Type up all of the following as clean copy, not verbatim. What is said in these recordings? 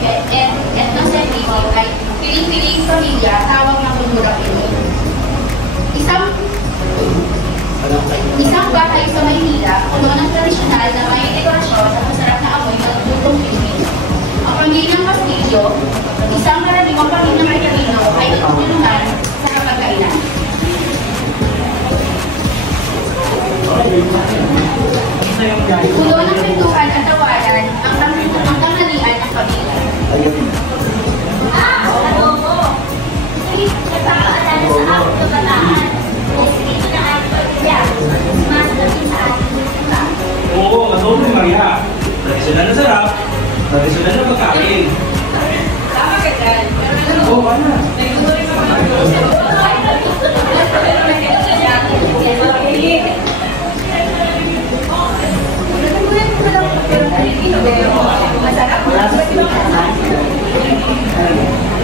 ethnocentric ay piling-piling pamilya tawag ng kulturang ito. Isang bahay sa Maynila, puno ng tradisyonal na may dekorasyon at masarap na amoy ng lutong Pilipino. Ang pamilyang Castillo, isang karaniwang pamilyang Pilipino ay nagtutulungan sa kapagkainan. Puno ng pintuan at tawanan ang tanghalian ng pamilya. Adobo! Sige, nagpapaalala sa aking kabataan. Dito na ang pamilya. Sumasagot sa ating lupa. Oo, adobo Maria. Tradisyonal na sarap, tradisyonal na pagkain. Tama ka dyan. Oo, ano? Nagtutuloy ka mga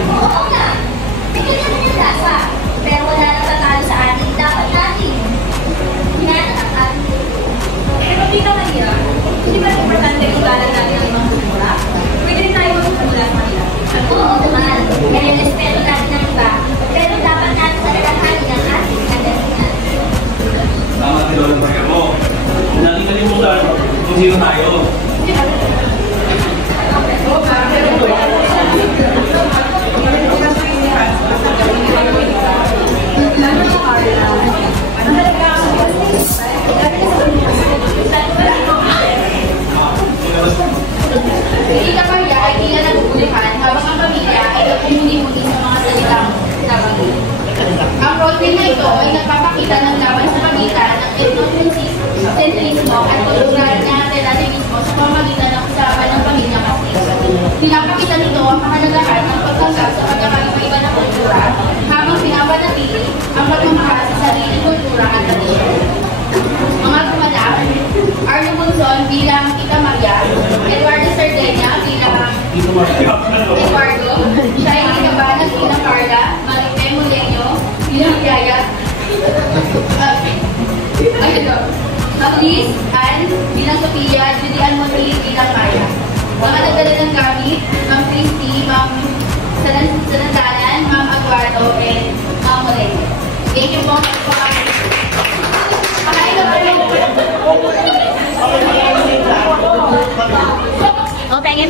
Oo nga. Tignan naman yung lasa. Pero wala nang tatalo sa atin. Dapat natin. Hinaan ang ating lupa. Pero di naman yan. Hindi ba importante yung galang natin ng mga kultura? Pwede rin tayo magsimula sa kanila. Oo naman. Kaya respeto natin ang iba. Pero dapat natin talalahanin ang ating kagalingan. Tama si Lola Maria mo. Kung natin kalimutan kung sino tayo. Hindi ka kaya ay di na nagugulihan habang ang pamilya ay nagpumuli-muli sa mga salitang nabanggit. Ang roadmap na ito ay nagpapakita ng laban sa pagitan ng ethnocentrismo at kultural na relativismo sa pamamagitan ng usapan ng pamilya Castillo. Pinapakita nito ang kahalagahan ng pagtanggap sa pagkakaiba-iba na kultura habang pinapanatili ang pagmamahal sa sariling kultura at tradisyon. Mga gumanap, Arlo Bunson bilang Tita Maria, Eduardo Sardenya bilang Eduardo, Shiny Cabanas bilang Carla, Marife Moleño bilang Yaya, Liz Ann bilang Sophia, Judy Ann Montiel bilang Maya. Mga nagdala ng gamit, Ma'am Christy, Ma'am Sanandalan, Ma'am Aguardo, and Ma'am Moleño. Thank you po. Oh, pengen.